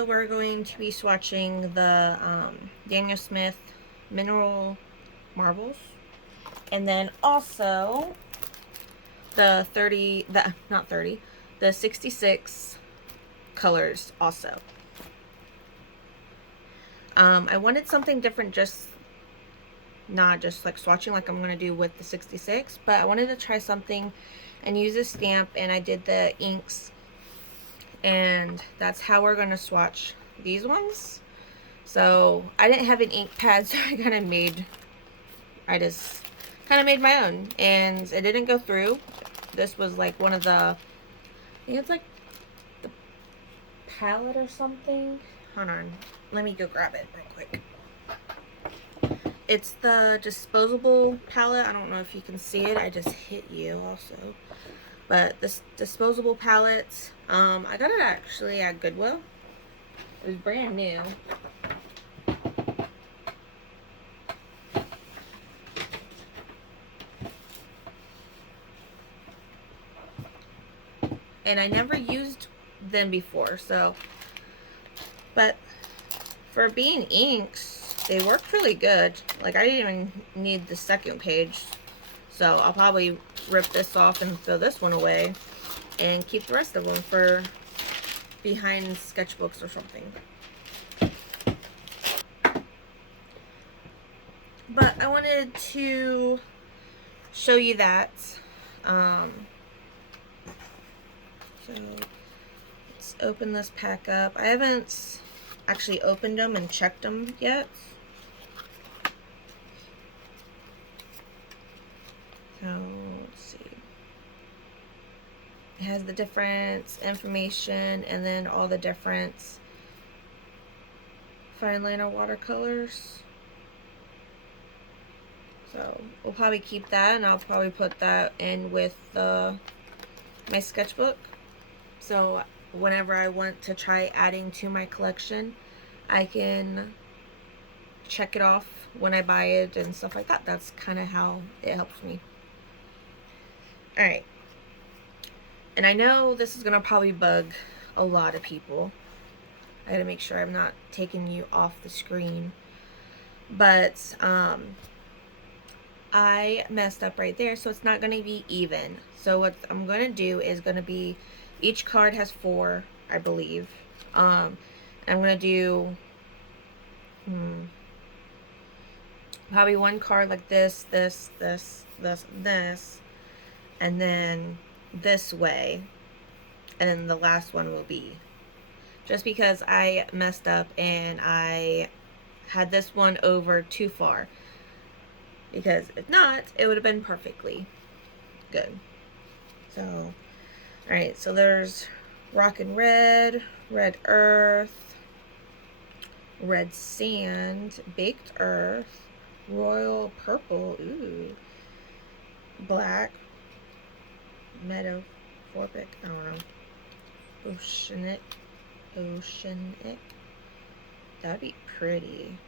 We're going to be swatching the Daniel Smith Mineral Marbles, and then also the 66 colors also. I wanted something different, not just like swatching like I'm going to do with the 66, but I wanted to try something and use a stamp, and I did the inks, and that's how we're going to swatch these ones. So I didn't have an ink pad, so I just kind of made my own, and it didn't go through. This was like one of the, I think it's like the palette or something. Hold on, let me go grab it right quick. It's the disposable palette. I don't know if you can see it. I just hit you also. But this disposable palette, I got it actually at Goodwill. It was brand new. And I never used them before, so, but for being inks, they work really good. Like, I didn't even need the second page, so I'll probably rip this off and throw this one away and keep the rest of them for behind sketchbooks or something. But I wanted to show you that. So let's open this pack up. I haven't actually opened them and checked them yet. So let's see. It has the different information and then all the different fine liner watercolors. So we'll probably keep that, and I'll probably put that in with my sketchbook. So whenever I want to try adding to my collection, I can check it off when I buy it and stuff like that. That's kind of how it helps me. Alright. And I know this is going to probably bug a lot of people. I gotta make sure I'm not taking you off the screen. But I messed up right there, so it's not going to be even. So what I'm going to do is going to be, each card has 4, I believe. I'm going to do probably one card like this, this, and then this way, and then the last one will be, just because I messed up and I had this one over too far, because if not, it would have been perfectly good. So alright, so there's Rockin' Red, Red Earth, Red Sand, Baked Earth, Royal Purple, ooh, Black, Metamorphic, I don't know, Oceanic, that'd be pretty,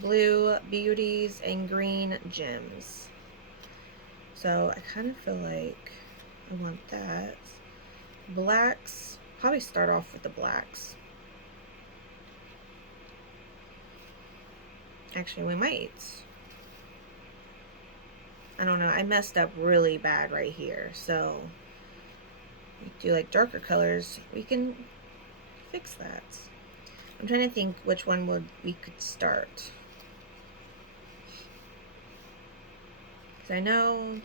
Blue Beauties, and Green Gems. So I kind of feel like I want that. Blacks, probably start off with the blacks. Actually, we might. I don't know. I messed up really bad right here. So, we do like darker colors. We can fix that. I'm trying to think which one we could start. Because I know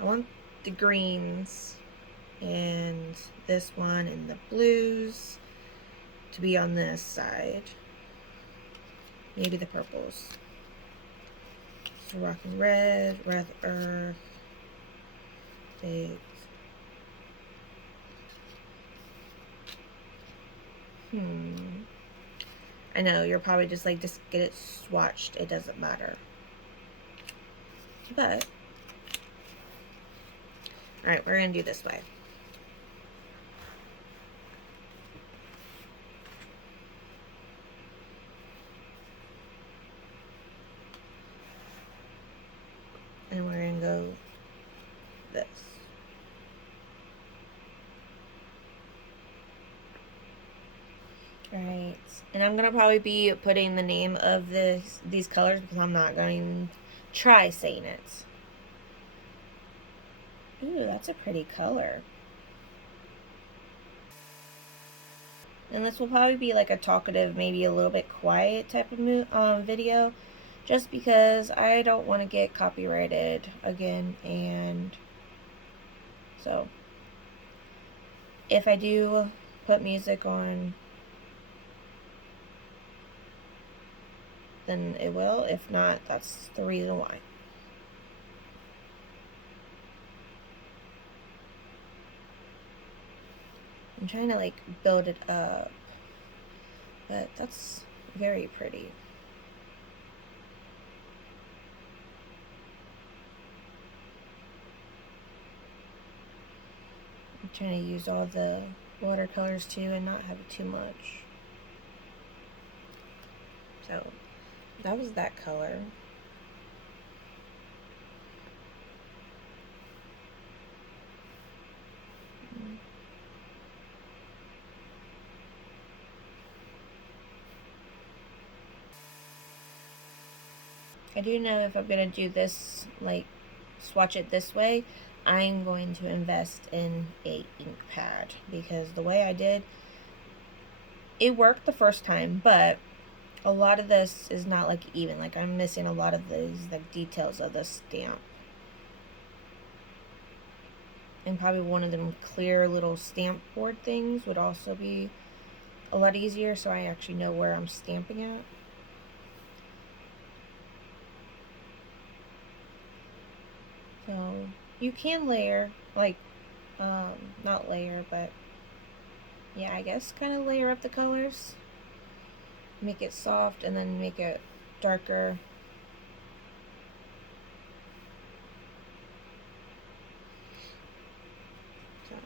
I want the greens and this one and the blues to be on this side. Maybe the purples. So Rockin' Red, Red Earth, Baked. I know, you're probably just like, just get it swatched. It doesn't matter. But, alright, we're going to do this way. And we're going to go this. Right. And I'm gonna probably be putting the name of these colors because I'm not going to try saying it. Ooh, that's a pretty color. And this will probably be like a talkative, maybe a little bit quiet type of video, just because I don't want to get copyrighted again. And so if I do put music on, then it will. If not, that's the reason why. I'm trying to like build it up, but that's very pretty. I'm trying to use all the watercolors too and not have too much. So that was that color. I do know if I'm gonna do this, like swatch it this way, I'm going to invest in a ink pad, because the way I did, it worked the first time, but a lot of this is not like even, like I'm missing a lot of these like details of the stamp. And probably one of them clear little stamp board things would also be a lot easier, so I actually know where I'm stamping at. So you can layer, like, not layer, but yeah, I guess kind of layer up the colors. Make it soft and then make it darker. So,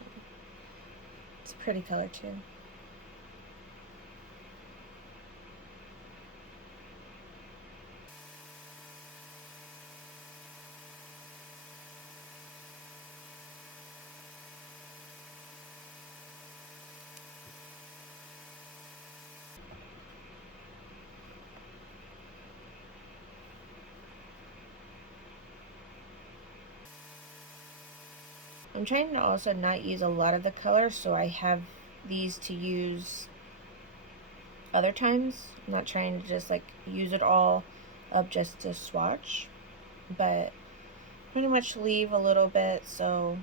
it's a pretty color too. I'm trying to also not use a lot of the color, so I have these to use other times. I'm not trying to just like use it all up just to swatch, but pretty much leave a little bit, so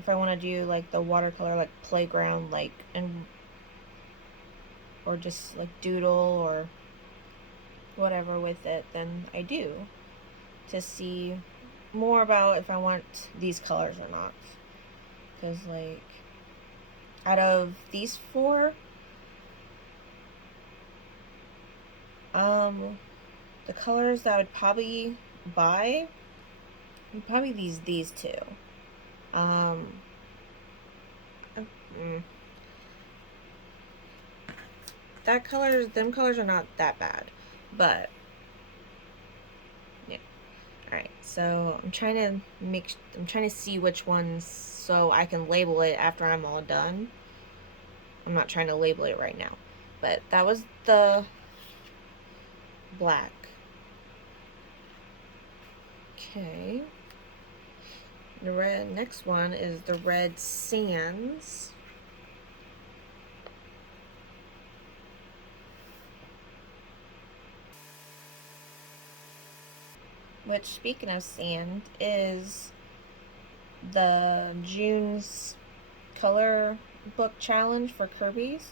if I want to do like the watercolor like playground, like, and or just like doodle or whatever with it, then I do, to see more about if I want these colors or not. Because like out of these four, the colors that I would probably buy would probably these two. Them colors are not that bad, but yeah. All right, so I'm trying to see which ones so I can label it after I'm all done. I'm not trying to label it right now, but that was the black. Okay. The next one is the red sands. Which, speaking of sand, is the June's color book challenge for Kirby's,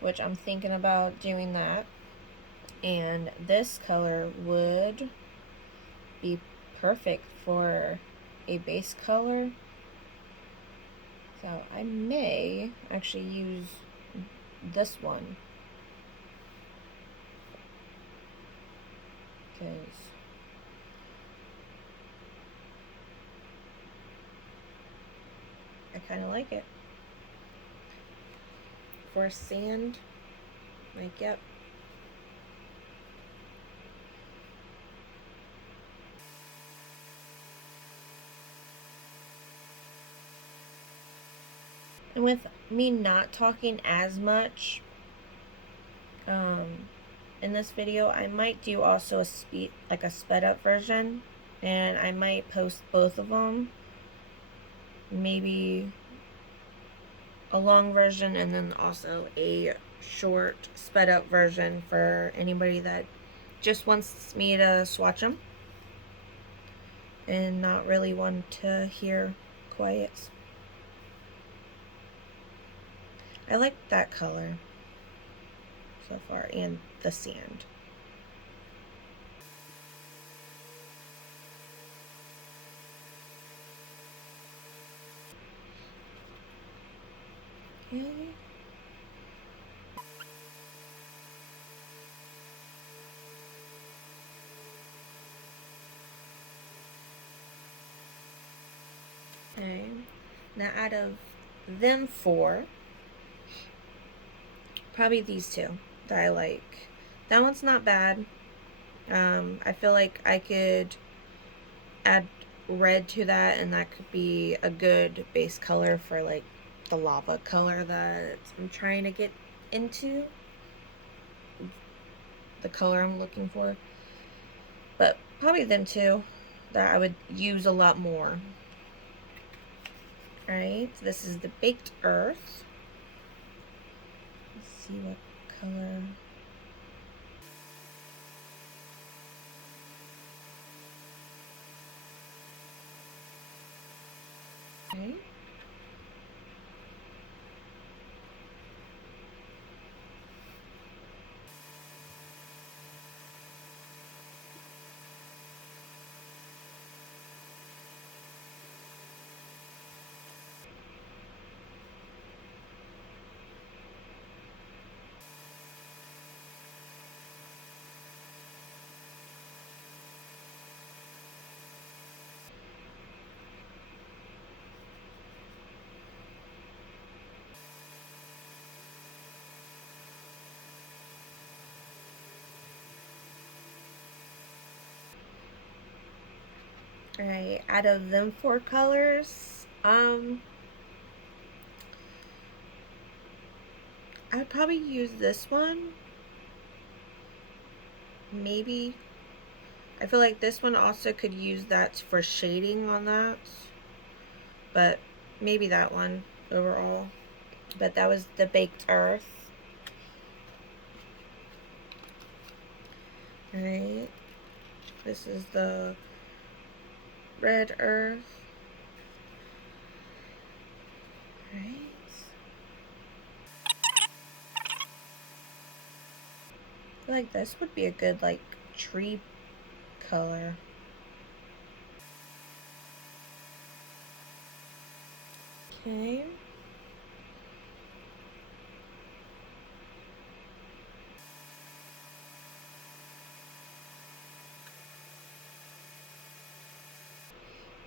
which I'm thinking about doing that. And this color would be perfect for a base color. So I may actually use this one, because I kind of like it. For sand, like, yep. And with me not talking as much in this video, I might do also a sped up version, and I might post both of them, maybe a long version and then also a short sped up version for anybody that just wants me to swatch them and not really want to hear quiets. I like that color so far, and the sand. Okay. Okay. Now out of them four, probably these two that I like. That one's not bad. I feel like I could add red to that, and that could be a good base color for like the lava color that I'm trying to get into, the color I'm looking for. But probably them two that I would use a lot more. Alright, so this is the Baked Earth. Let's see what color. Okay. Alright, out of them four colors, I'd probably use this one. Maybe. I feel like this one also could use that for shading on that. But maybe that one overall. But that was the Baked Earth. Alright. This is the Red Earth. Alright. I feel like this would be a good like tree color. Okay.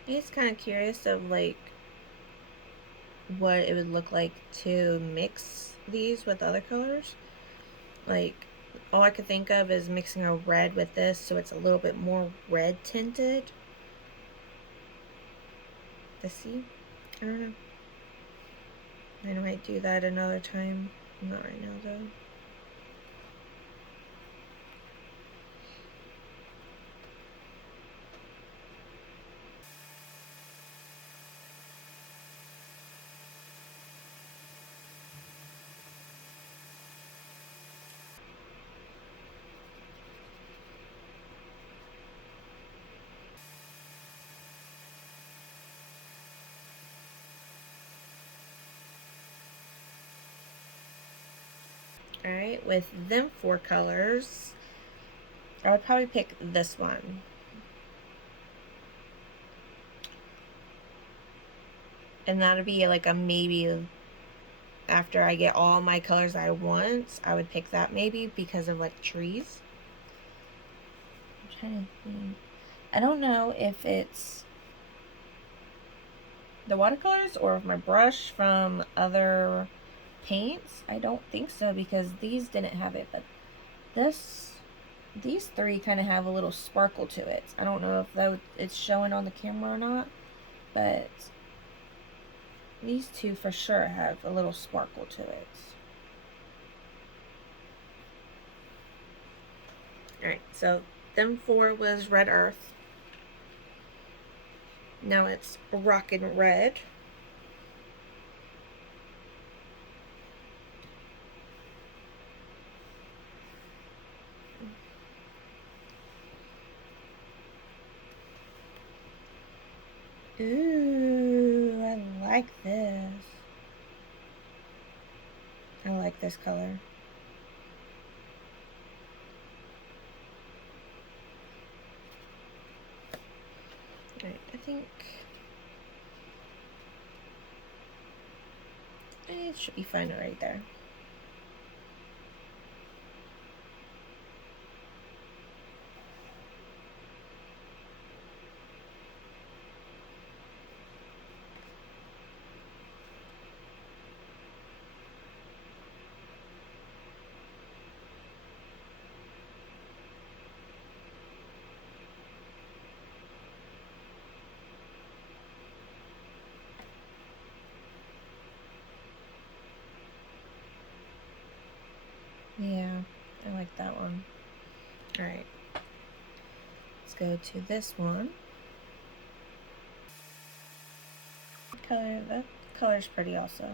I'm just kind of curious of like what it would look like to mix these with other colors. Like, all I could think of is mixing a red with this so it's a little bit more red tinted. Let's see. I don't know. I might do that another time. Not right now though. Alright, with them four colors, I would probably pick this one. And that'd be like a maybe. After I get all my colors I want, I would pick that maybe because of like trees. I'm trying to think. I don't know if it's the watercolors or my brush from other paints. I don't think so because these didn't have it, but these three kind of have a little sparkle to it. I don't know if that it's showing on the camera or not, but these two for sure have a little sparkle to it. Alright, so them 4 was Red Earth. Now it's Rockin' Red. Ooh, I like this. I like this color. Alright, I think it should be fine right there. Yeah, I like that one. Alright, let's go to this one. That color's pretty also.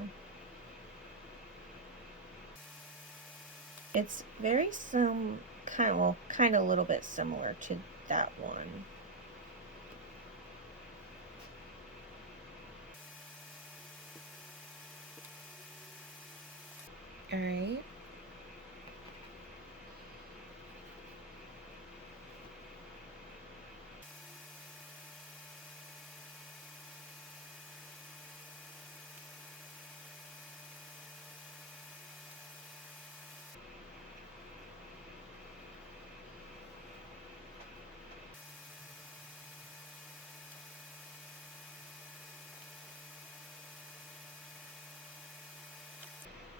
It's very kind of a little bit similar to that one. Alright.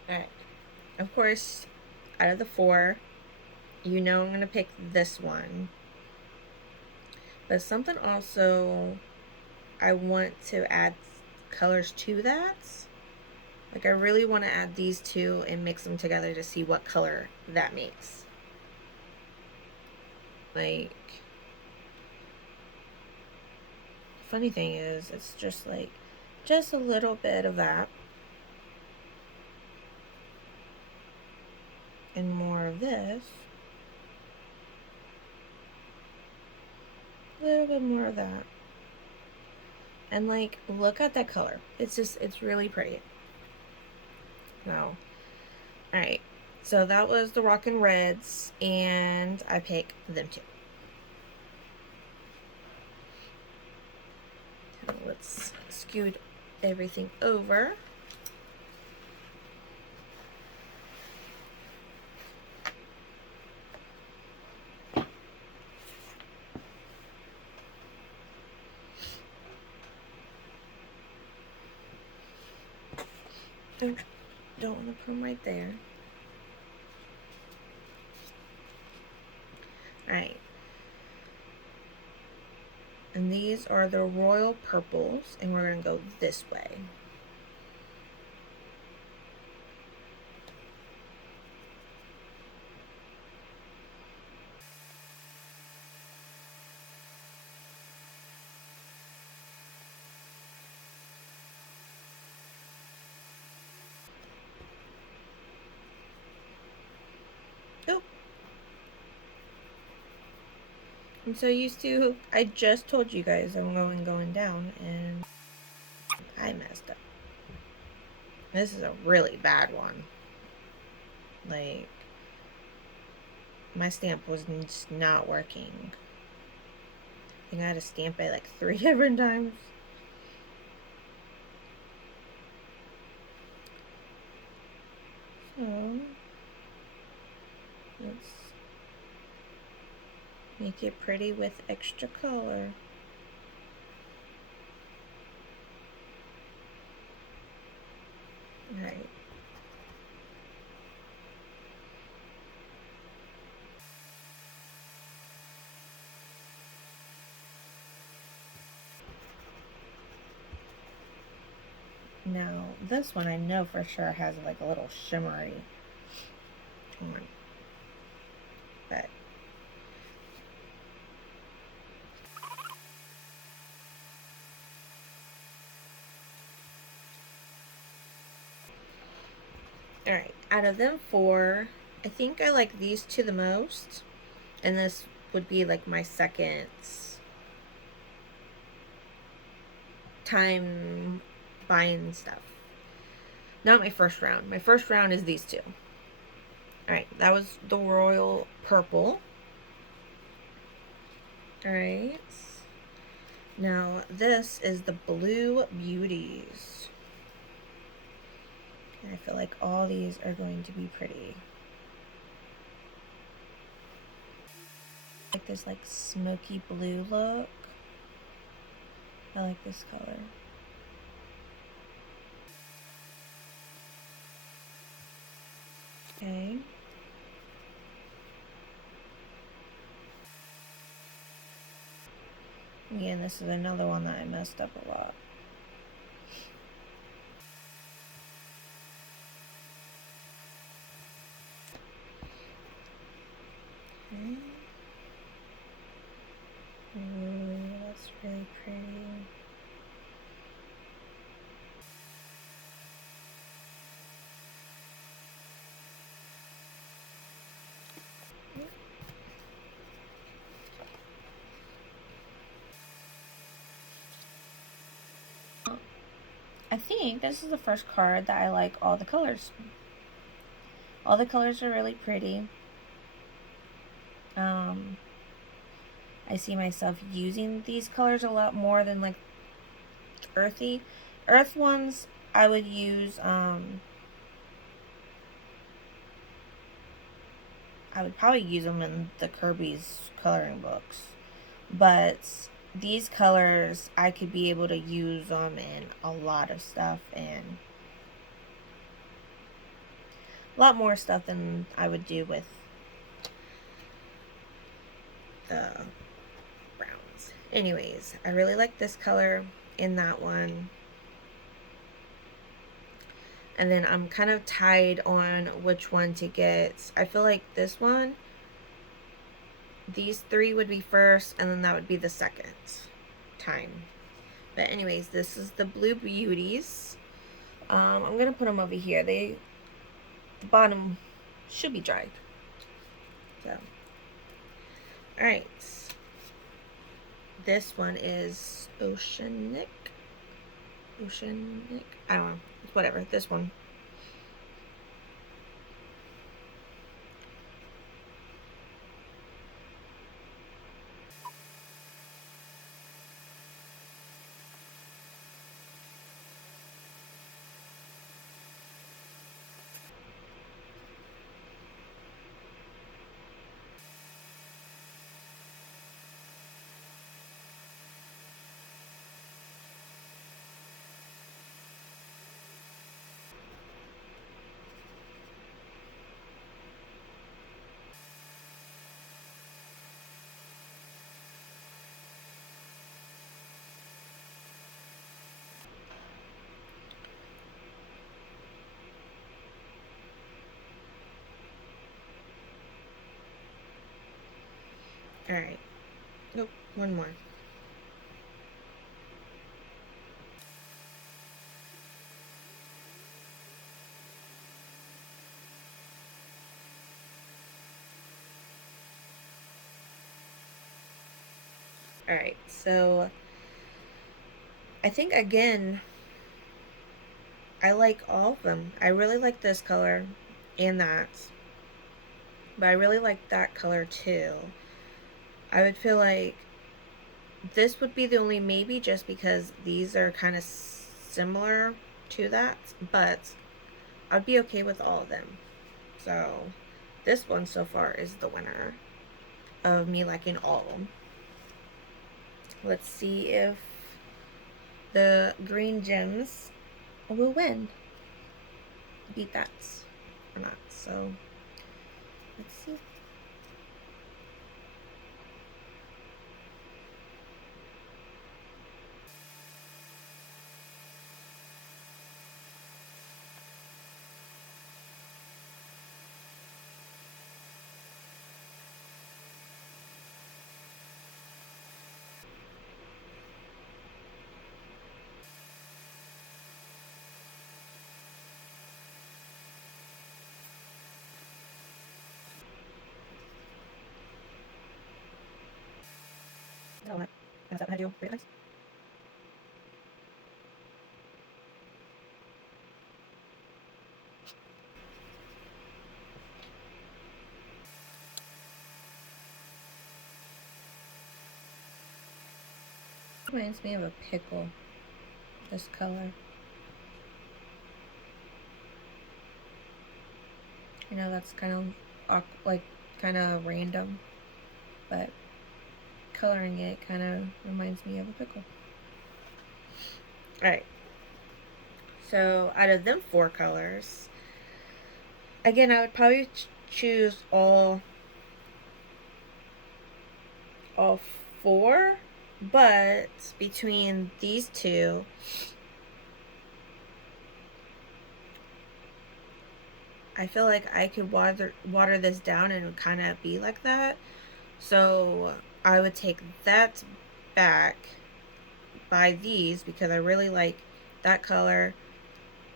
Alright. Of course, out of the 4, you know I'm going to pick this one. But something also, I want to add colors to that. Like, I really want to add these 2 and mix them together to see what color that makes. Like, funny thing is, it's just like, just a little bit of that. And more of this. A little bit more of that. And like, look at that color. It's really pretty. Wow. Alright. So that was the Rockin' Reds, and I picked them 2. Now let's scoot everything over. Oh, don't want to put them right there. Alright. And these are the Royal Purples, and we're going to go this way. Oh. I'm so used to, I just told you guys I'm going down, and I messed up. This is a really bad one. Like, my stamp was just not working. I think I had to stamp it like 3 different times. So, let's make it pretty with extra color. Alright. Now, this one I know for sure has like a little shimmery on, but alright, out of them four, I think I like these two the most, and this would be like my second time buying stuff. Not my first round. My first round is these two. Alright, that was the royal purple. Alright. Now, this is the blue beauties. And I feel like all these are going to be pretty. Like this like smoky blue look. I like this color. Okay. Again, this is another one that I messed up a lot. Okay. Ooh, that's really pretty. I think this is the first card that I like all the colors. All the colors are really pretty. I see myself using these colors a lot more than like earthy. Earth ones I would use, I would probably use them in the Kirby's coloring books. But these colors, I could be able to use them in a lot of stuff, and a lot more stuff than I would do with the browns. Anyways, I really like this color in that one. And then I'm kind of tied on which one to get. I feel like this one, these three would be first, and then that would be the second time. But anyways, this is the Blue Beauties. I'm going to put them over here. The bottom should be dried. So, alright. This one is Oceanic. I don't know. It's whatever. This one. Alright. Nope, one more. Alright, so I think again, I like all of them. I really like this color and that. But I really like that color too. I would feel like this would be the only maybe, just because these are kind of similar to that. But I'd be okay with all of them. So this one so far is the winner of me liking all of them. Let's see if the green gems will win. Beat that or not. So let's see. mess up and I do great things. Reminds me of a pickle, this color. You know, that's kind of like kind of random, but coloring it kind of reminds me of a pickle. Alright, so out of them 4 colors, again, I would probably choose all 4, but between these 2, I feel like I could water this down and it would kind of be like that. So I would take that back, buy these, because I really like that color,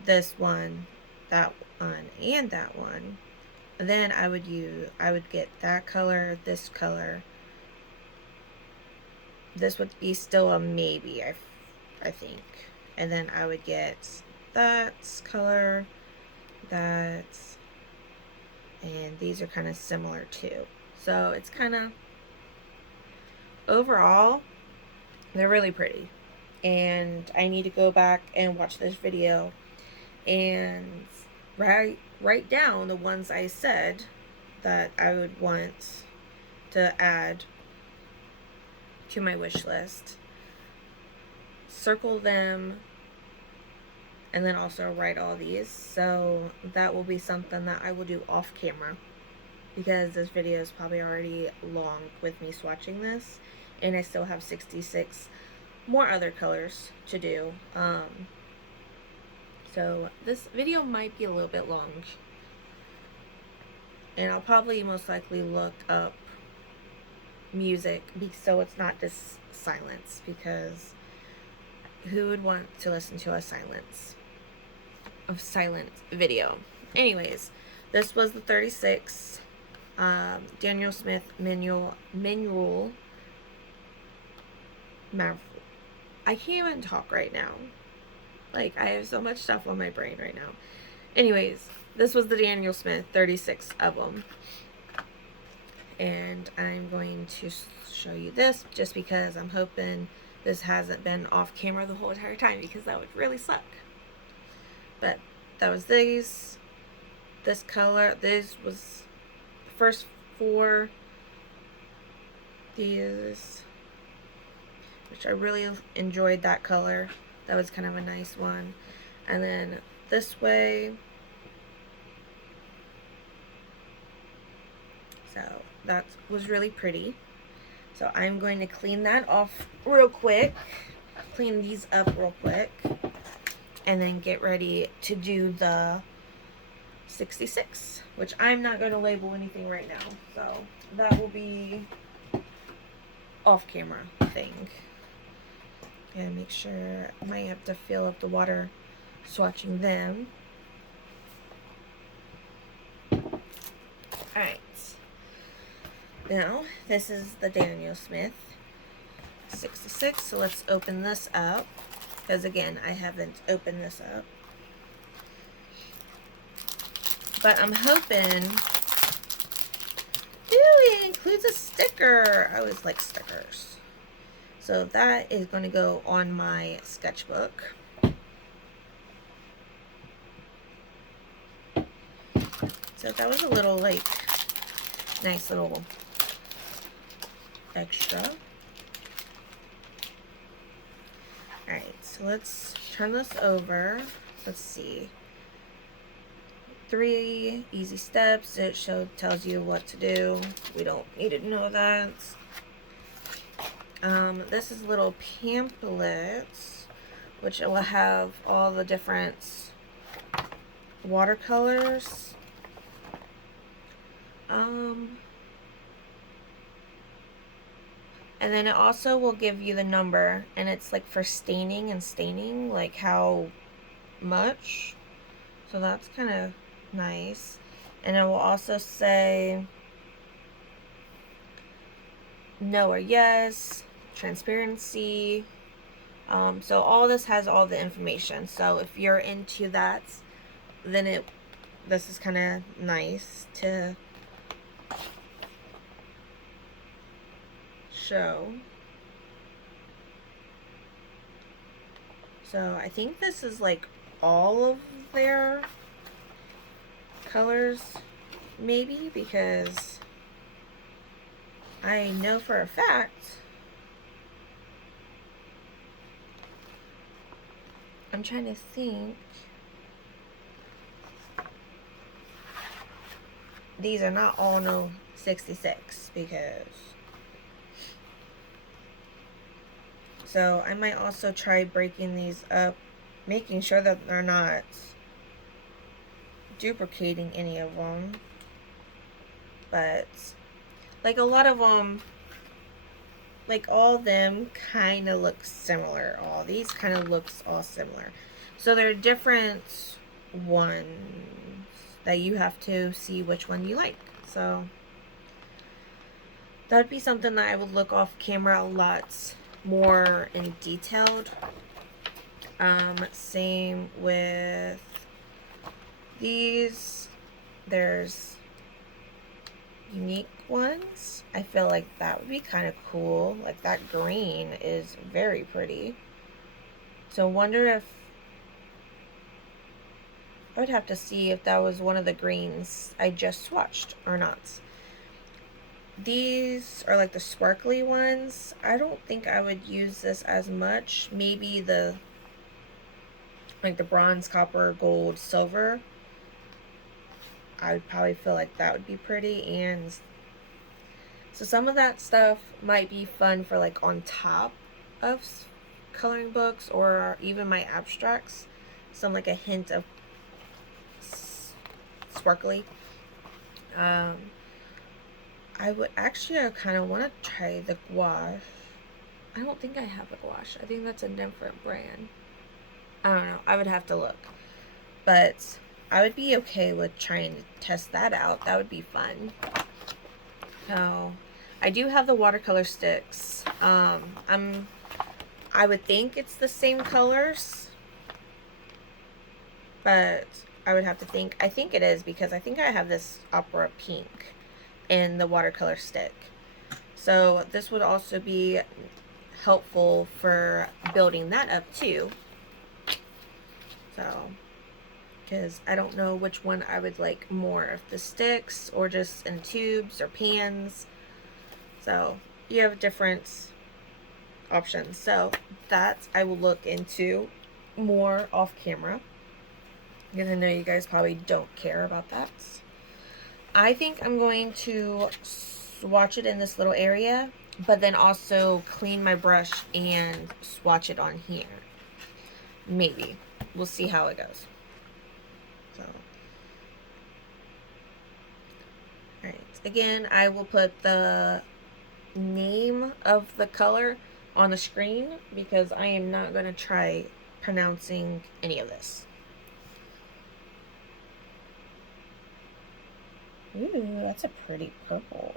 this one, that one, and that one. Then I would get that color, this color. This would be still a maybe, I think. And then I would get that color, that, and these are kind of similar too. So it's kind of, overall, they're really pretty. And I need to go back and watch this video and write down the ones I said that I would want to add to my wish list, circle them, and then also write all these. So that will be something that I will do off camera, because this video is probably already long with me swatching this, and I still have 66 more other colors to do. So this video might be a little bit long, and I'll probably most likely look up music so it's not just silence, because who would want to listen to a silent video? Anyways, this was the 36 Daniel Smith manual. I can't even talk right now. Like, I have so much stuff on my brain right now. Anyways, this was the Daniel Smith, 36 of them. And I'm going to show you this just because I'm hoping this hasn't been off camera the whole entire time, because that would really suck. But that was these. This color, this was the first 4. These, which I really enjoyed that color. That was kind of a nice one. And then this way. So that was really pretty. So I'm going to clean that off real quick. Clean these up real quick. And then get ready to do the 66, which I'm not going to label anything right now. So that will be off camera thing. And make sure I might have to fill up the water swatching them. Alright. Now, this is the Daniel Smith 66. So let's open this up, because again, I haven't opened this up. But I'm hoping, ooh, it includes a sticker. I always like stickers. So that is going to go on my sketchbook. So that was a little, like, nice little extra. Alright, so let's turn this over. Let's see. 3 easy steps. It tells you what to do. We don't need to know that. This is little pamphlets, which will have all the different watercolors. And then it also will give you the number, and it's like for staining and staining, like how much. So that's kind of nice. And it will also say no or yes, transparency. So all this has all the information. So if you're into that, then this is kind of nice to show. So I think this is like all of their colors, maybe, because I know for a fact, I'm trying to think, these are not all no 66, because so I might also try breaking these up, making sure that they're not duplicating any of them. But like a lot of them, like all of them kind of look similar. All these kind of looks all similar. So there are different ones that you have to see which one you like. So that would be something that I would look off camera a lot more in detailed. Same with these. There's unique ones. I feel like that would be kind of cool. Like that green is very pretty. So wonder if I would have to see if that was one of the greens I just swatched or not. These are like the sparkly ones. I don't think I would use this as much. Maybe the like the bronze, copper, gold, silver. I would probably feel like that would be pretty. And so some of that stuff might be fun for like on top of coloring books or even my abstracts. Some like a hint of sparkly. I would actually, I kind of want to try the gouache. I don't think I have a gouache. I think that's a different brand. I don't know. I would have to look. But I would be okay with trying to test that out. That would be fun. So I do have the watercolor sticks. I would think it's the same colors, but I would have to think. I think it is because I think I have this opera pink in the watercolor stick. So this would also be helpful for building that up too. So, because I don't know which one I would like more, if the sticks or just in tubes or pans. So you have different options. So that I will look into more off camera, because I know you guys probably don't care about that. I think I'm going to swatch it in this little area, but then also clean my brush and swatch it on here. Maybe. We'll see how it goes. So, alright. Again, I will put the name of the color on the screen because I am not going to try pronouncing any of this. Ooh, that's a pretty purple.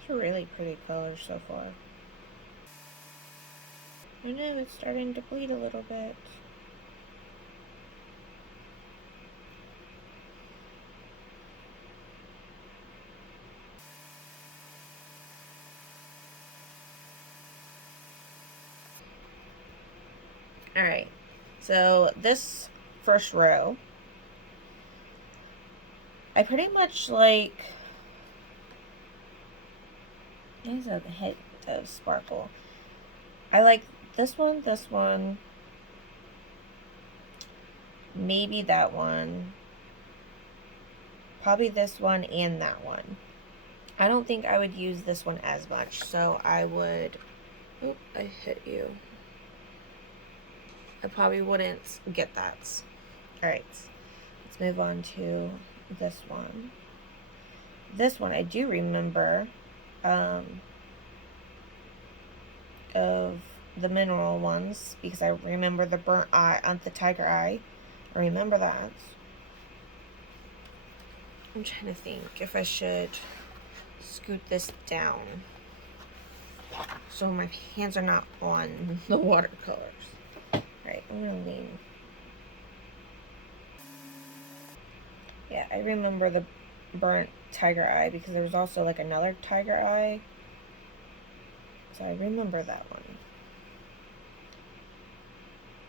It's a really pretty color so far. I know it's starting to bleed a little bit. Alright, so this first row, I pretty much like, there's a hint of sparkle. I like this one, maybe that one, probably this one and that one. I don't think I would use this one as much, so I would... Oh, I hit you. I probably wouldn't get that. Alright, let's move on to this one. This one I do remember of the mineral ones, because I remember the burnt eye on the tiger eye. I remember that. I'm trying to think if I should scoot this down so my hands are not on the watercolors. Alright, I'm gonna lean. Yeah, I remember the burnt tiger eye because there was also like another tiger eye. So I remember that one.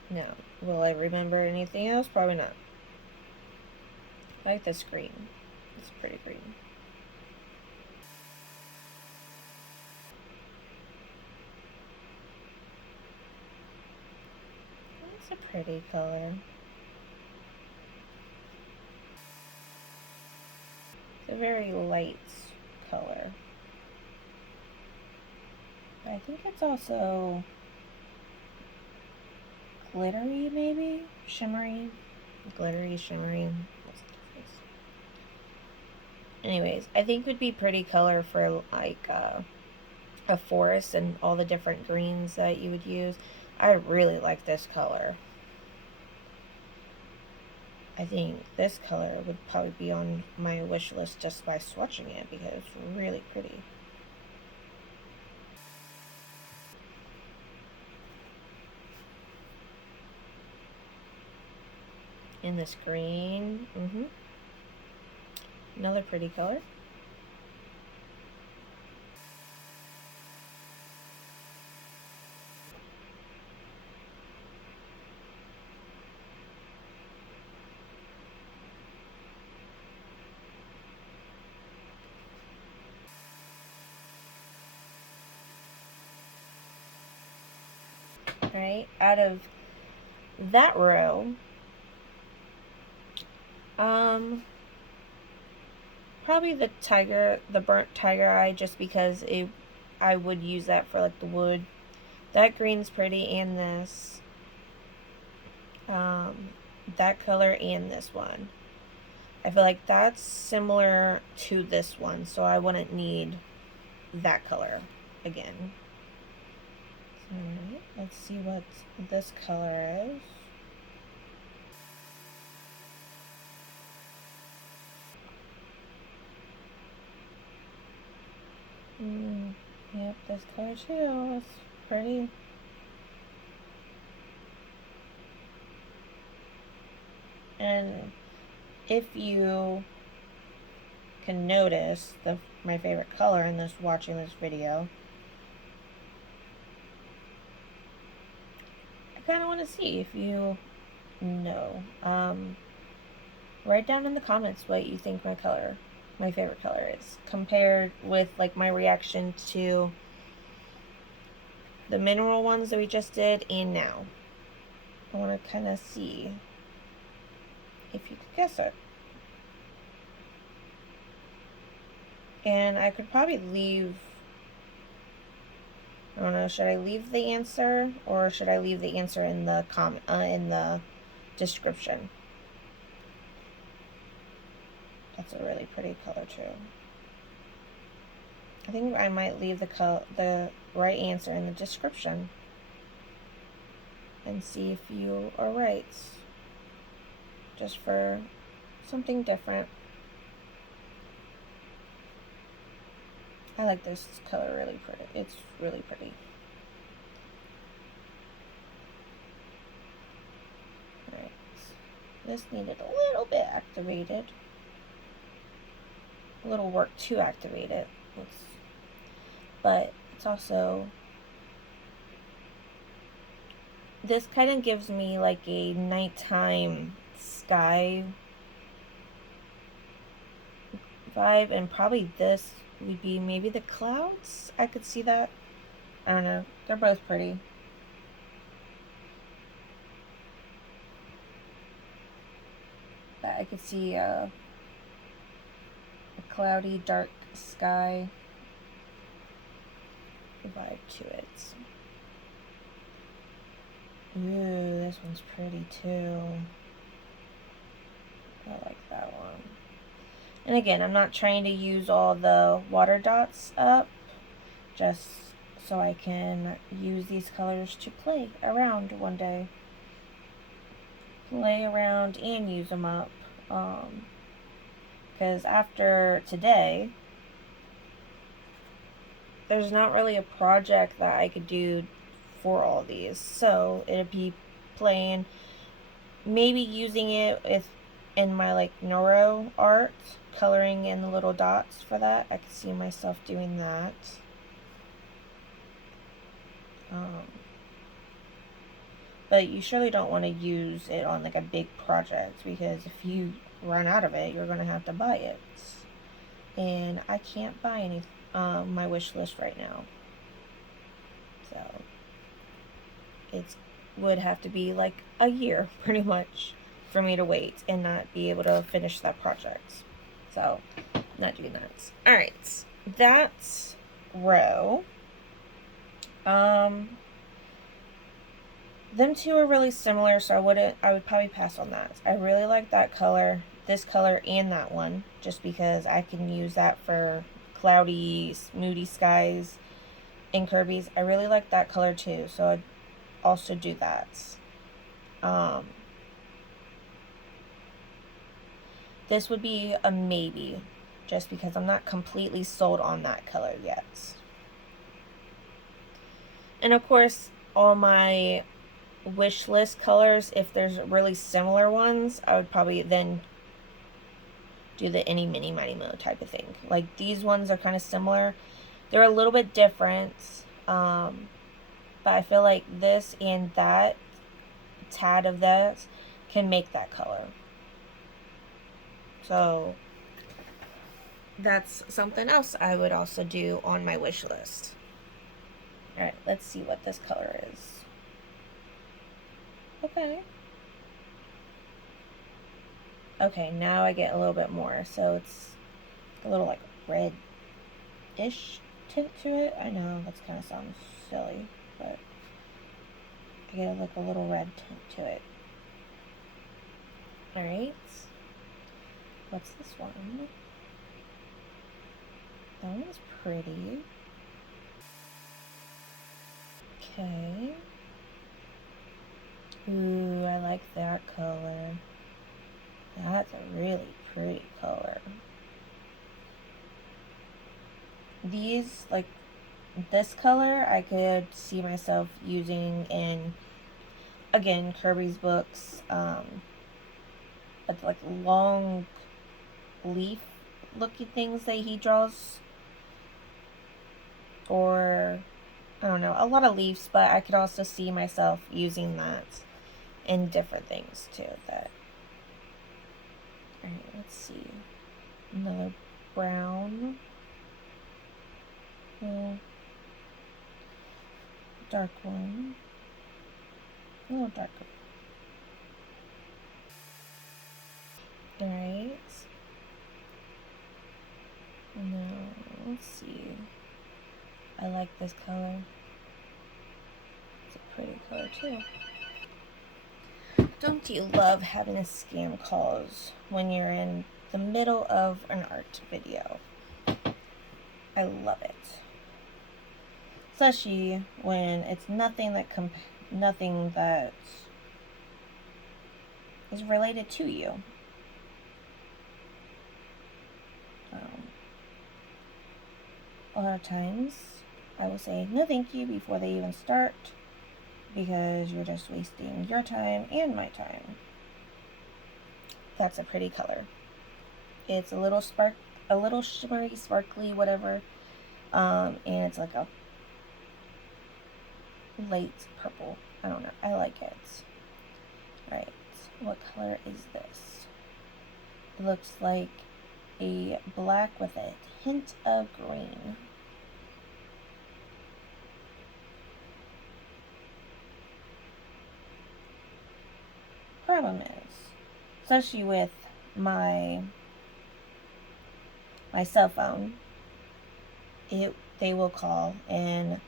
Now, will I remember anything else? Probably not. I like this green. It's pretty green. It's a pretty color. It's a very light color. But I think it's also glittery, maybe? Shimmery? Glittery, shimmery. What's the difference? Anyways, I think it would be pretty color for like a forest and all the different greens that you would use. I really like this color. I think this color would probably be on my wish list just by swatching it because it's really pretty. And this green, another pretty color. Right, out of that row, probably the burnt tiger eye, just because I would use that for like the wood. That green's pretty, and this, that color and this one. I feel like that's similar to this one, so I wouldn't need that color again. Alright, let's see what this color is. Yep, this color too. It's pretty. And if you can notice my favorite color in this, watching this video, I kind of want to see if you know. Write down in the comments what you think my favorite color is, compared with like my reaction to the mineral ones that we just did and now. I want to kind of see if you could guess it. And I could probably leave, I don't know, should I leave the answer or should I leave the answer in the in the description? That's a really pretty color too. I think I might leave the right answer in the description and see if you are right, just for something different. I like this color really pretty. It's really pretty. Alright, this needed a little bit activated. A little work to activate it. But it's also, this kind of gives me like a nighttime sky vibe, and probably this would be maybe the clouds. I could see that. I don't know. They're both pretty. But I could see cloudy, dark sky vibe to it. Ooh, this one's pretty too. I like that one. And again, I'm not trying to use all the water dots up, just so I can use these colors to play around one day. Play around and use them up. Because after today, there's not really a project that I could do for all these. So it'd be playing, maybe using it in my like neuro art, coloring in the little dots for that. I could see myself doing that. But you surely don't want to use it on like a big project, because if you run out of it, you're going to have to buy it. And I can't buy any my wish list right now. So it would have to be like a year pretty much for me to wait and not be able to finish that project. So I'm not doing that. Alright, that's row. Them two are really similar, so I would probably pass on that. I really like that color, this color, and that one, just because I can use that for cloudy, moody skies in Kirby's. I really like that color too, so I'd also do that. This would be a maybe, just because I'm not completely sold on that color yet. And of course, all my wish list colors, if there's really similar ones, I would probably then do the any mini mighty mo type of thing. Like these ones are kind of similar, they're a little bit different, but I feel like this and that tad of that can make that color. So that's something else I would also do on my wish list. Alright, let's see what this color is. Okay, now I get a little bit more. So it's a little like red-ish tint to it. I know that kind of sounds silly, but I get like a little red tint to it. Alright. What's this one? That one's pretty. Okay. Ooh, I like that color. That's a really pretty color. These, like, this color, I could see myself using in, again, Kirby's books, but like long leaf looking things that he draws, or I don't know, a lot of leaves, but I could also see myself using that in different things too. That. Alright, let's see. Another brown. Dark one. A little darker. Alright. Now, let's see. I like this color. It's a pretty color too. Don't you love having a scam calls when you're in the middle of an art video? I love it. Especially when it's nothing that is related to you. A lot of times I will say no thank you before they even start, because you're just wasting your time and my time. That's a pretty color. It's a little shimmery, sparkly, whatever, and it's like a light purple. I don't know. I like it. Right. What color is this? It looks like a black with a hint of green. Problem is, especially with my my cell phone, they will call, and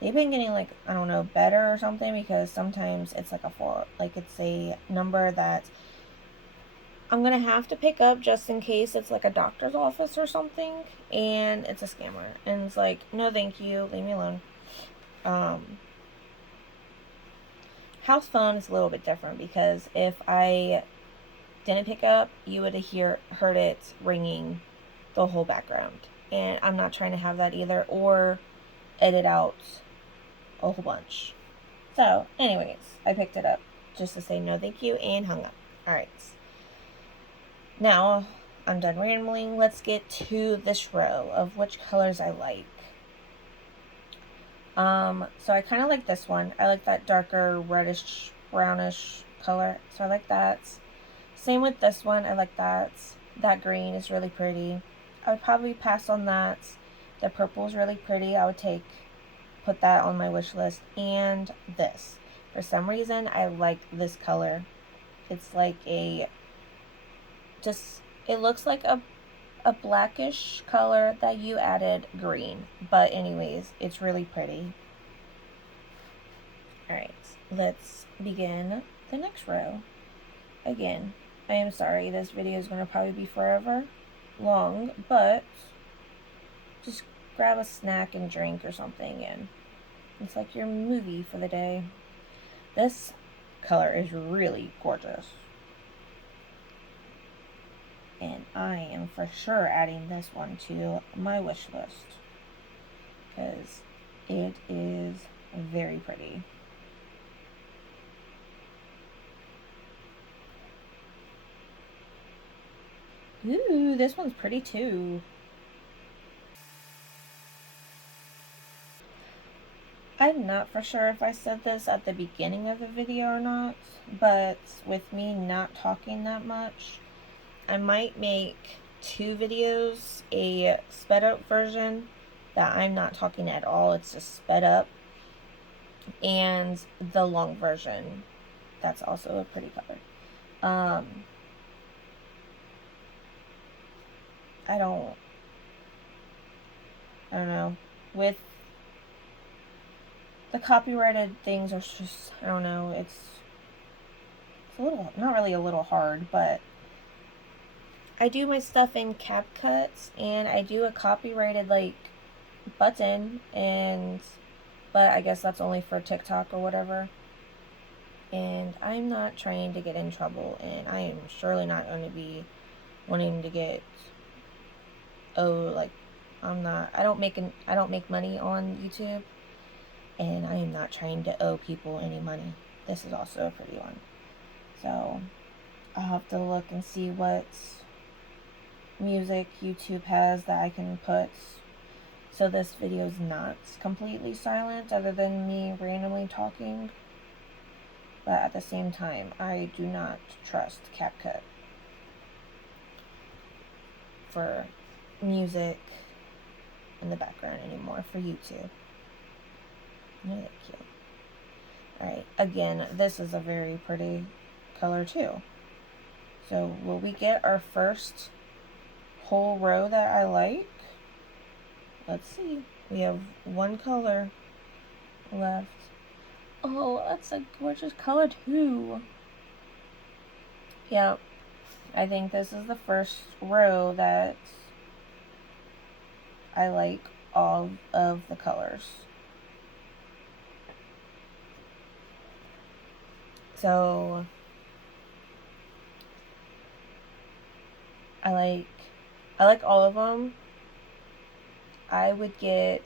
they've been getting, like, I don't know, better or something, because sometimes it's like it's a number that I'm gonna have to pick up just in case it's like a doctor's office or something, and it's a scammer, and it's like, no thank you, leave me alone. House phone is a little bit different, because if I didn't pick up, you would have heard it ringing the whole background, and I'm not trying to have that either, or edit out a whole bunch. So anyways, I picked it up just to say no thank you and hung up. Alright, now I'm done rambling. Let's get to this row of which colors I like. So I kind of like this one. I like that darker reddish brownish color, so I like that. Same with this one. I like that. That green is really pretty. I would probably pass on that. The purple is really pretty. I would put that on my wish list. And this. For some reason, I like this color. It's like it looks like a blackish color that you added green. But anyways, it's really pretty. Alright, let's begin the next row. Again, I am sorry, this video is going to probably be forever long, but just grab a snack and drink or something, and it's like your movie for the day. This color is really gorgeous, and I am for sure adding this one to my wish list, because it is very pretty. Ooh, this one's pretty too. I'm not for sure if I said this at the beginning of the video or not, but with me not talking that much, I might make 2 videos, a sped up version that I'm not talking at all, it's just sped up, and the long version that's also a pretty color. I don't know, with the copyrighted things are just, I don't know, it's a little, not really a little hard, but I do my stuff in CapCut, and I do a copyrighted, like, button, but I guess that's only for TikTok or whatever, and I'm not trying to get in trouble, and I am surely not going to be wanting to get, I don't make money on YouTube, and I am not trying to owe people any money. This is also a pretty one, so I'll have to look and see what music YouTube has that I can put so this video is not completely silent, other than me randomly talking. But at the same time, I do not trust CapCut for music in the background anymore for YouTube. No, thank you. Alright, again, this is a very pretty color too. So will we get our first whole row that I like? Let's see. We have one color left. Oh, that's a gorgeous color too. Yep. I think this is the first row that I like all of the colors. So I like all of them. I would get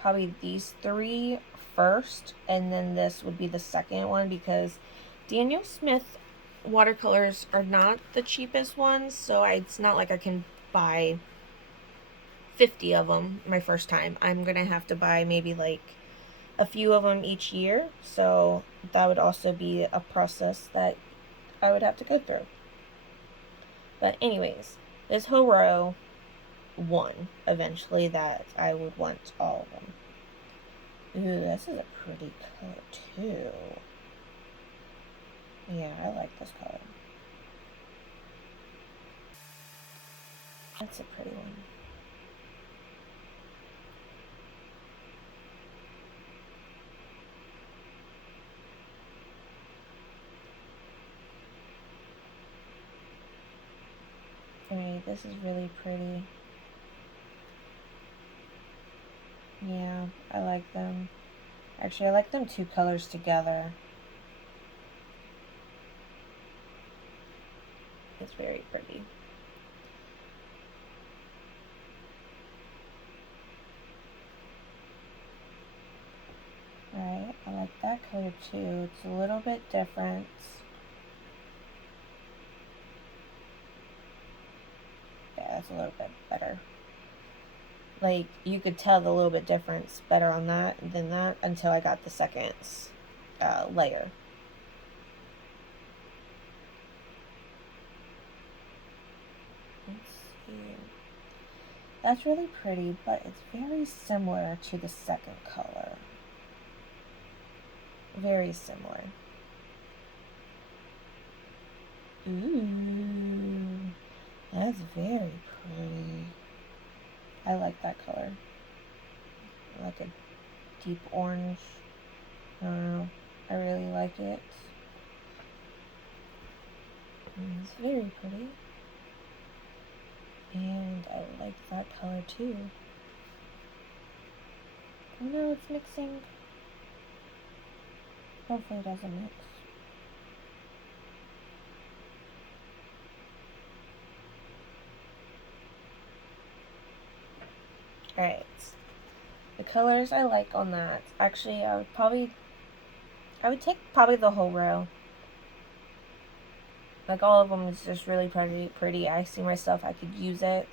probably these 3 first, and then this would be the second one, because Daniel Smith watercolors are not the cheapest ones, so it's not like I can buy 50 of them my first time. I'm gonna have to buy maybe like a few of them each year, so that would also be a process that I would have to go through. But anyways, this whole row won eventually that I would want all of them. Ooh, this is a pretty color too. Yeah, I like this color. That's a pretty one. this is really pretty. Yeah, I like them. Actually, I like them two colors together. It's very pretty. Alright, I like that color too. It's a little bit different. Yeah, that's a little bit better. Like, you could tell the little bit difference better on that than that until I got the second layer. Let's see. That's really pretty, but it's very similar to the second color. Very similar. Ooh, that's very pretty. I like that color. I like a deep orange. I don't know. I really like it. It's very pretty. And I like that color too. Oh no, it's mixing. Hopefully it doesn't mix. Alright. The colors I like on that. Actually, I would take probably the whole row. Like, all of them is just really pretty. I see myself, I could use it.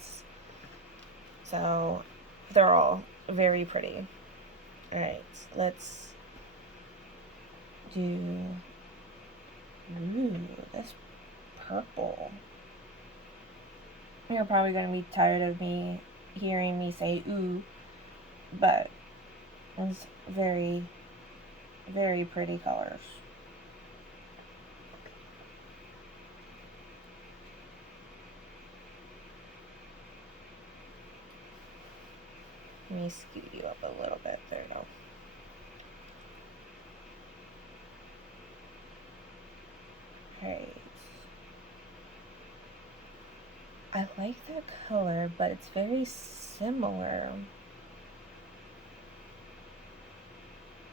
So, they're all very pretty. Alright, let's do... Ooh, this purple. You're probably going to be tired of me hearing me say ooh, but it's very, very pretty colors. Let me scoot you up a little bit. There you go. Alright. I like that color, but it's very similar.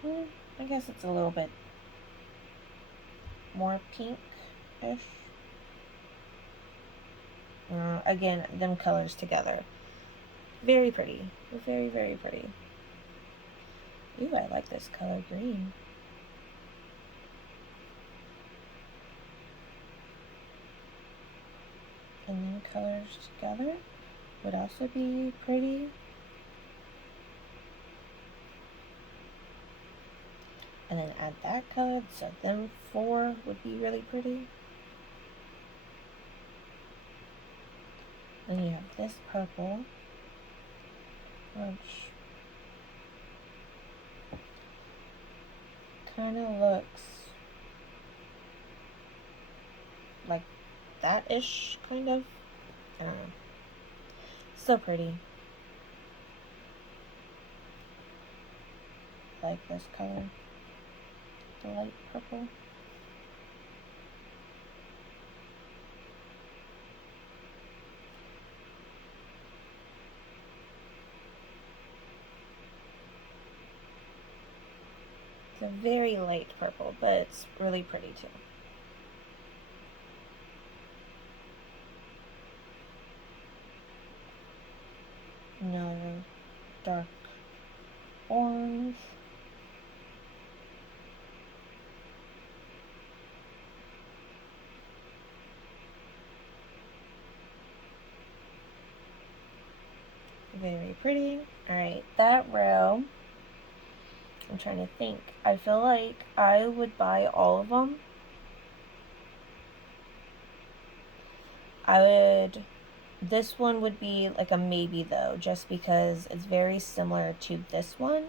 I guess it's a little bit more pink-ish. Again, them colors together. Very pretty. Very, very pretty. Ooh, I like this color green. And then colors together would also be pretty. And then add that color, so them four would be really pretty. Then you have this purple, which kind of looks like that-ish, kind of. I don't know. So pretty. I like this color. The light purple. It's a very light purple, but it's really pretty too. Another dark orange. Very pretty. Alright, that row, I'm trying to think. I feel like I would buy all of them. This one would be like a maybe though, just because it's very similar to this one.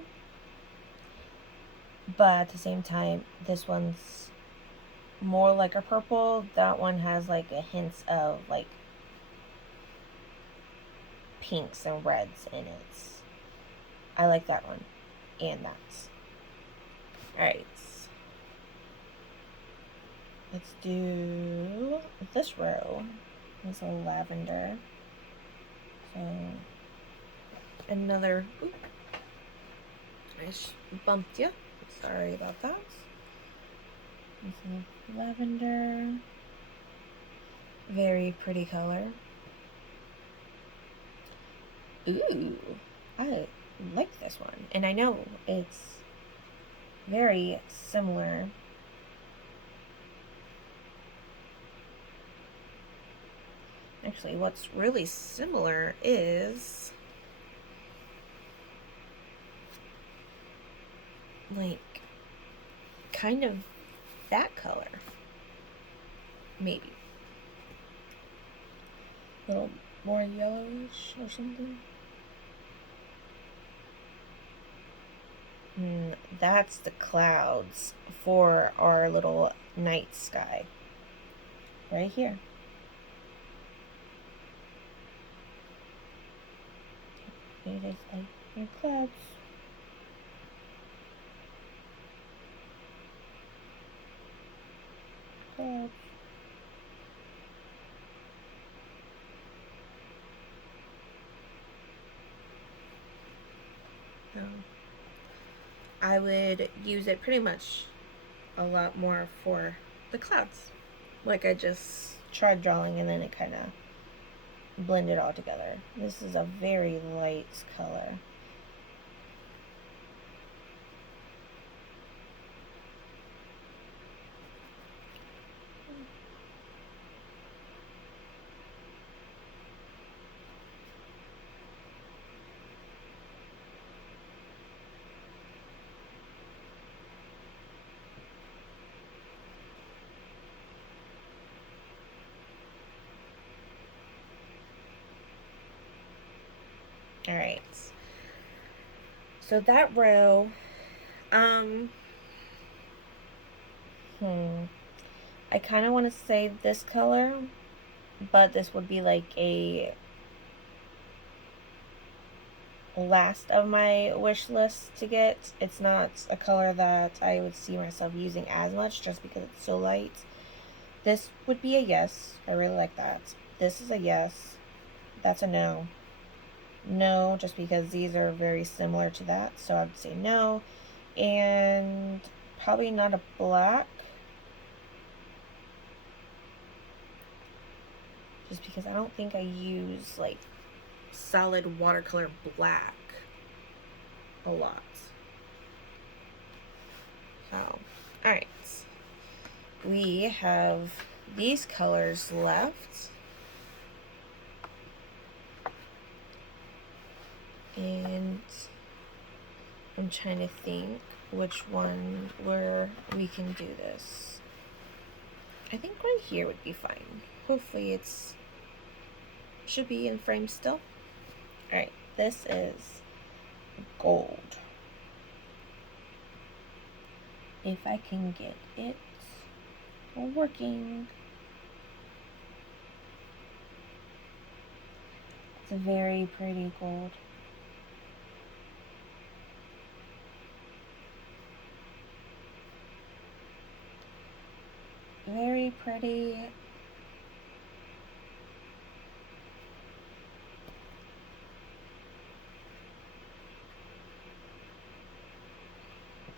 But at the same time, this one's more like a purple. That one has like a hint of like pinks and reds in it. I like that one. And that. Alright. Let's do this row. It's a lavender. So another, ooh, I bumped you. Sorry about that. This is lavender. Very pretty color. Ooh, I like this one. And I know it's very similar. Actually, what's really similar is like kind of that color. Maybe. A little more yellowish or something. That's the clouds for our little night sky. Right here. It is like your clouds. Clouds. I would use it pretty much a lot more for the clouds. Like I just tried drawing and then it kind of blended all together. This is a very light color. All right. So that row, I kind of want to say this color, but this would be like a last of my wish list to get. It's not a color that I would see myself using as much just because it's so light. This would be a yes. I really like that. This is a yes. That's a no. No, just because these are very similar to that, so I would say no. And probably not a black, just because I don't think I use like solid watercolor black a lot. So, alright, we have these colors left. And I'm trying to think which one where we can do this. I think right here would be fine. Hopefully it's should be in frame still. Alright, this is gold. If I can get it working. It's a very pretty gold. Very pretty.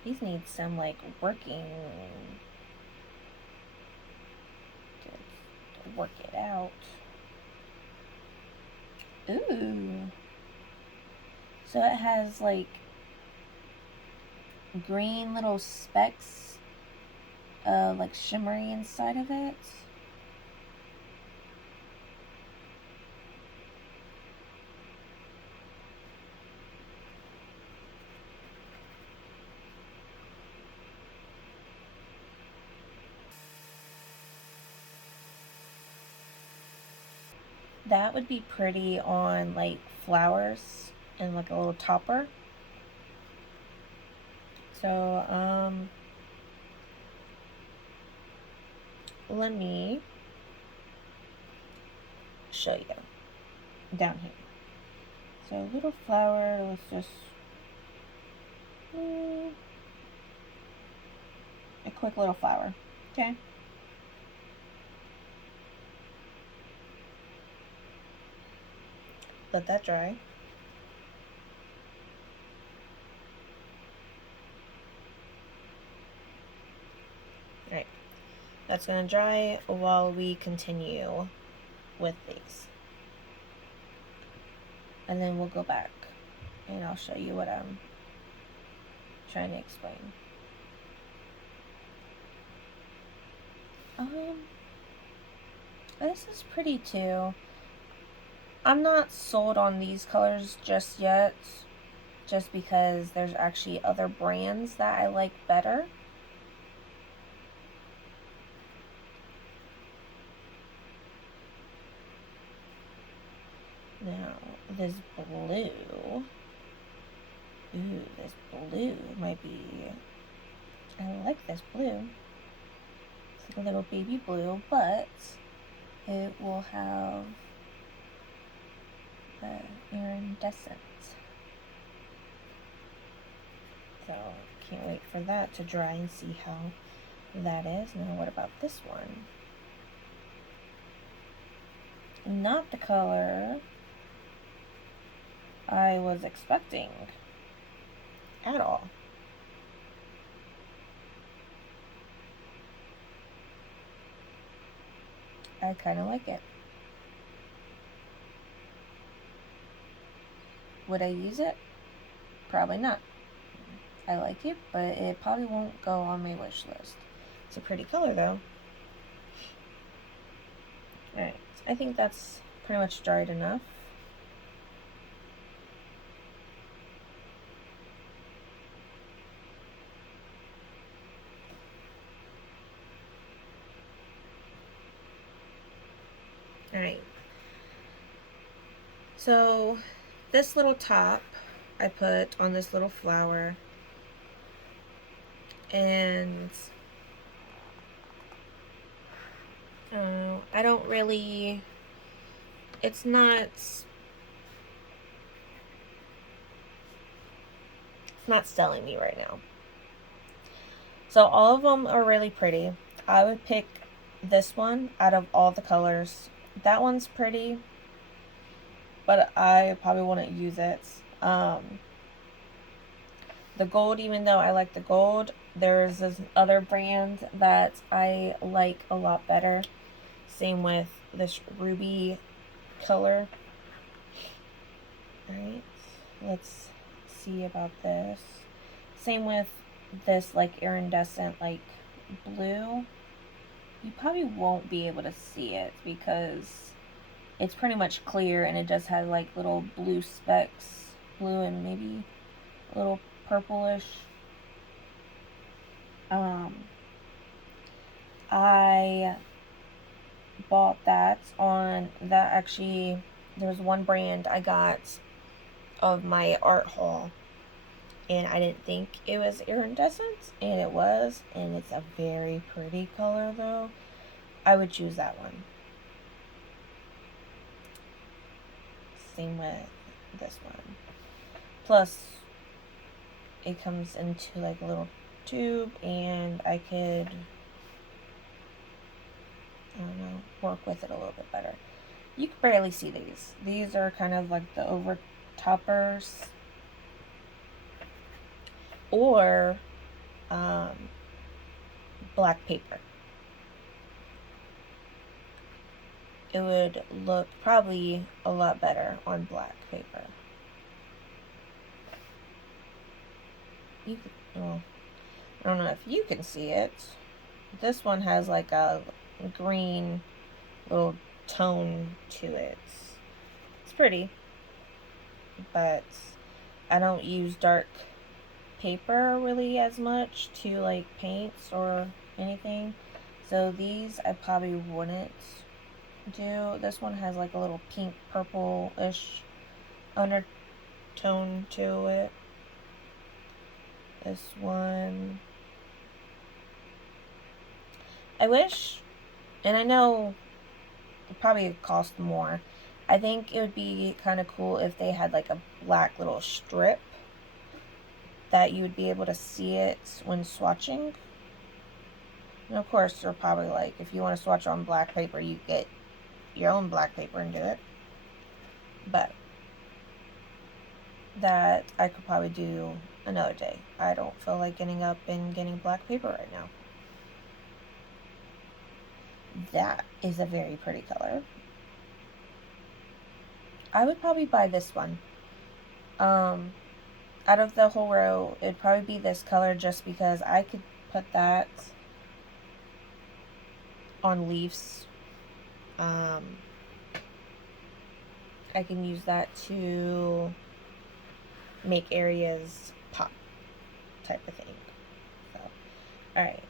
These need some like working to work it out. Ooh. So it has like green little specks, like shimmery inside of it. That would be pretty on like flowers and like a little topper. So, let me show you down here. So little flower, let's just a quick little flower, okay? let that dry. Alright, that's going to dry while we continue with these. And then we'll go back and I'll show you what I'm trying to explain. This is pretty too. I'm not sold on these colors just yet, just because there's actually other brands that I like better. Now, this blue, ooh, this blue might be, I like this blue. It's like a little baby blue, but it will have the iridescent. So, can't wait for that to dry and see how that is. Now, what about this one? Not the color I was expecting at all. I kind of like it. Would I use it? Probably not. I like it, but it probably won't go on my wish list. It's a pretty color though. Alright, I think that's pretty much dried enough. Alright, so this little top I put on this little flower, and I don't know, I don't really, it's not selling me right now. So all of them are really pretty. I would pick this one out of all the colors. That one's pretty, but I probably wouldn't use it. The gold, even though I like the gold, there's this other brand that I like a lot better. Same with this ruby color. Alright, let's see about this. Same with this like iridescent like blue. You probably won't be able to see it because it's pretty much clear, and it just has like little blue specks, blue and maybe a little purplish. I bought that on that, actually there was one brand I got of my art haul, and I didn't think it was iridescent, and it was, and it's a very pretty color though. I would choose that one. Same with this one. Plus, it comes into like a little tube, and I could, I don't know, work with it a little bit better. You can barely see these. These are kind of like the over toppers, or black paper. It would look probably a lot better on black paper. Well, I don't know if you can see it. This one has like a green little tone to it. It's pretty, but I don't use dark paper really as much to like paints or anything. So these I probably wouldn't do. This one has like a little pink purple-ish undertone to it. This one, I wish, and I know it probably cost more, I think it would be kind of cool if they had like a black little strip that you would be able to see it when swatching. And of course, they're probably like, if you want to swatch on black paper, you get your own black paper and do it. But that I could probably do another day. I don't feel like getting up and getting black paper right now. That is a very pretty color. I would probably buy this one. Out of the whole row, it'd probably be this color just because I could put that on leaves. I can use that to make areas pop type of thing. So, alright,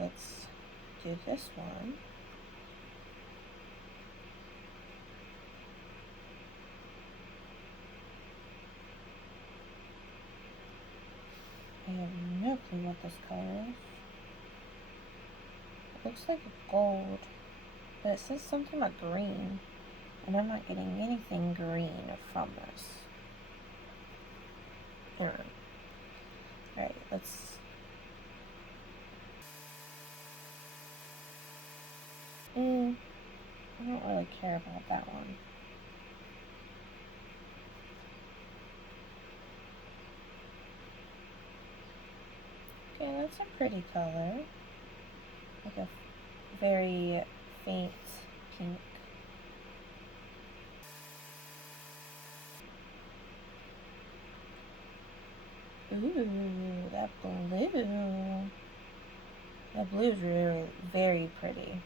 let's do this one. I have no clue what this color is. It looks like a gold, but it says something about green, and I'm not getting anything green from this. Alright, let's... I don't really care about that one. Okay, that's a pretty color. Like a very faint pink. Ooh, that blue. That blue is really very pretty.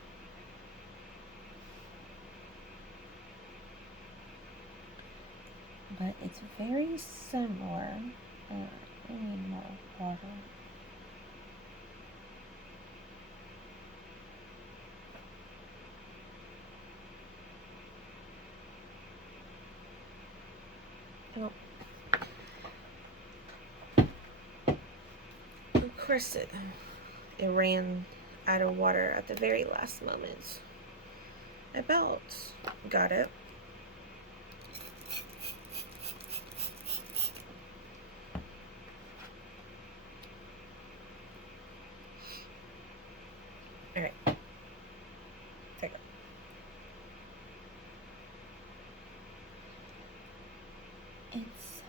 But it's very similar. I need more water. Oh. Of course it ran out of water at the very last moment. I about got it. Alright. Take it. It's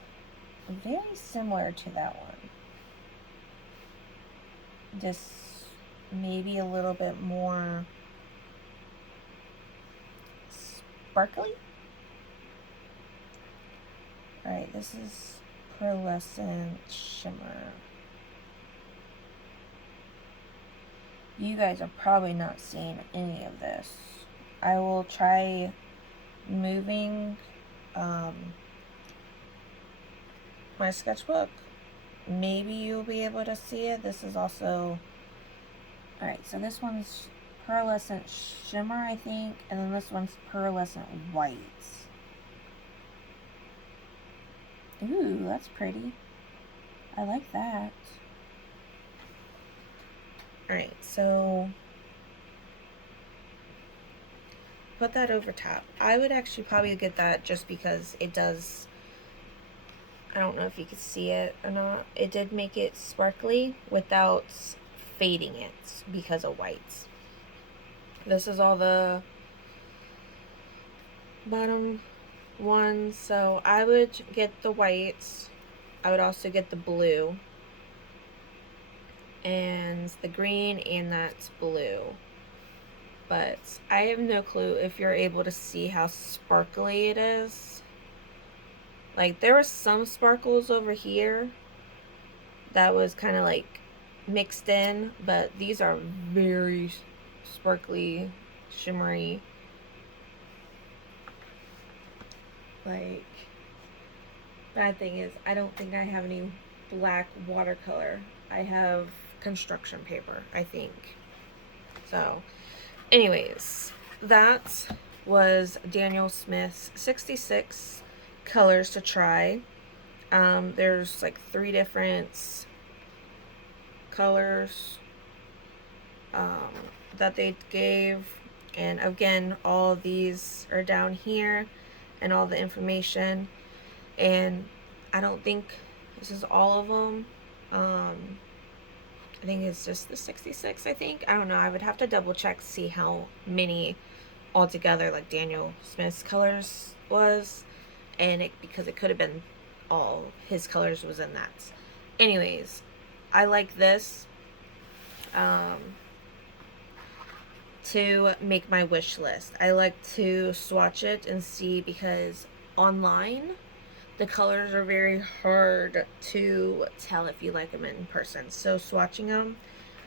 very similar to that one. Just maybe a little bit more sparkly. Alright, this is Pearlescent Shimmer. You guys are probably not seeing any of this. I will try moving my sketchbook. Maybe you'll be able to see it. This is also... Alright, so this one's Pearlescent Shimmer, I think. And then this one's Pearlescent White. Ooh, that's pretty. I like that. Alright, so... put that over top. I would actually probably get that just because it does... I don't know if you could see it or not. It did make it sparkly without fading it because of whites. This is all the bottom ones. So I would get the whites. I would also get the blue. And the green, and that's blue. But I have no clue if you're able to see how sparkly it is. Like, there were some sparkles over here that was kind of like mixed in, but these are very sparkly, shimmery. Like, bad thing is, I don't think I have any black watercolor. I have construction paper, I think. So, anyways, that was Daniel Smith's 66 colors to try. There's like 3 different colors that they gave, and again, all of these are down here and all the information, and I don't think this is all of them. I think it's just the 66, I think. I don't know. I would have to double check to see how many altogether like Daniel Smith's colors was. And because it could have been all his colors was in that. Anyways, I like this to make my wish list. I like to swatch it and see, because online the colors are very hard to tell if you like them in person. So swatching them,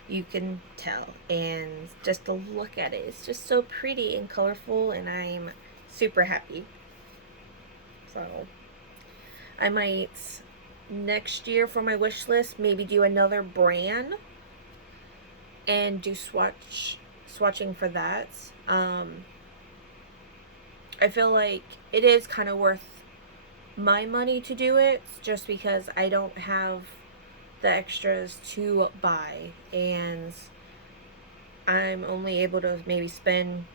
you can tell, and just to look at it, it's just so pretty and colorful, and I'm super happy. So I might next year for my wish list maybe do another brand and do swatching for that. I feel like it is kind of worth my money to do it, just because I don't have the extras to buy, and I'm only able to maybe spend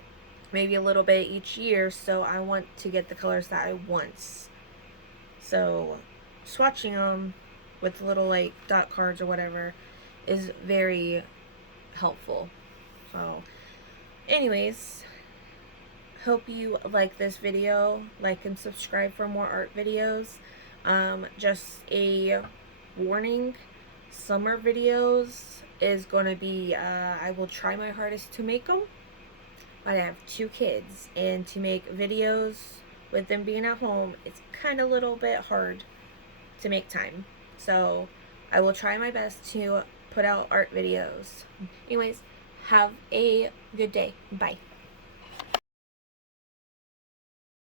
maybe a little bit each year, so I want to get the colors that I want. So swatching them with little like dot cards or whatever is very helpful. So anyways, hope you like this video. Like and subscribe for more art videos. Just a warning, summer videos is going to be, I will try my hardest to make them. I have 2 kids, and to make videos with them being at home, it's kind of a little bit hard to make time. So I will try my best to put out art videos. Anyways, have a good day. Bye.